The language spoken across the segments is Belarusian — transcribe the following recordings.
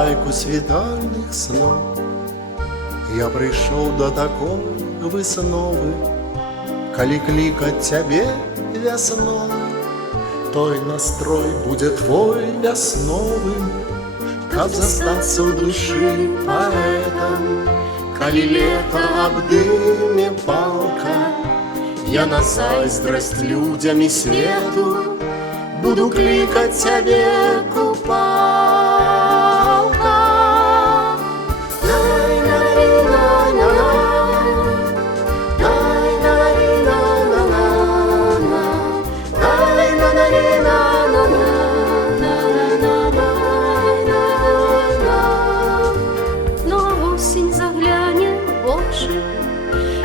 зайку світальних снов. Я прыйшоў да такой высновы, калі клікаць цябе вясной, той настрой будзе твой вясновым, каб застацца ў душы паэтам. Калі лета абдыме палка, я на зайздрасць людзям і свету буду клікаць цябе купалка.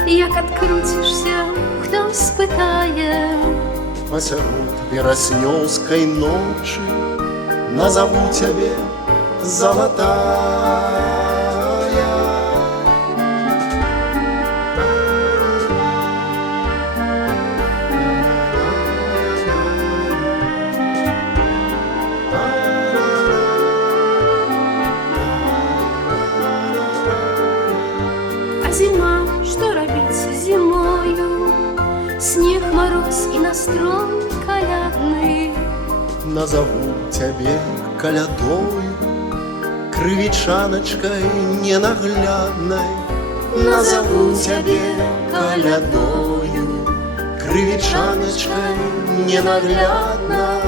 Як адкруцішся, хтось спытае. Пасярод вераснёўскай ночы назаву цябе залатая. А зима, што рабіць зімою? Снег, мороз і настрой калядны. Назову цябе калядою, крывічаначкай ненагляднай. Назову цябе калядою, крывічаначкай ненагляднай.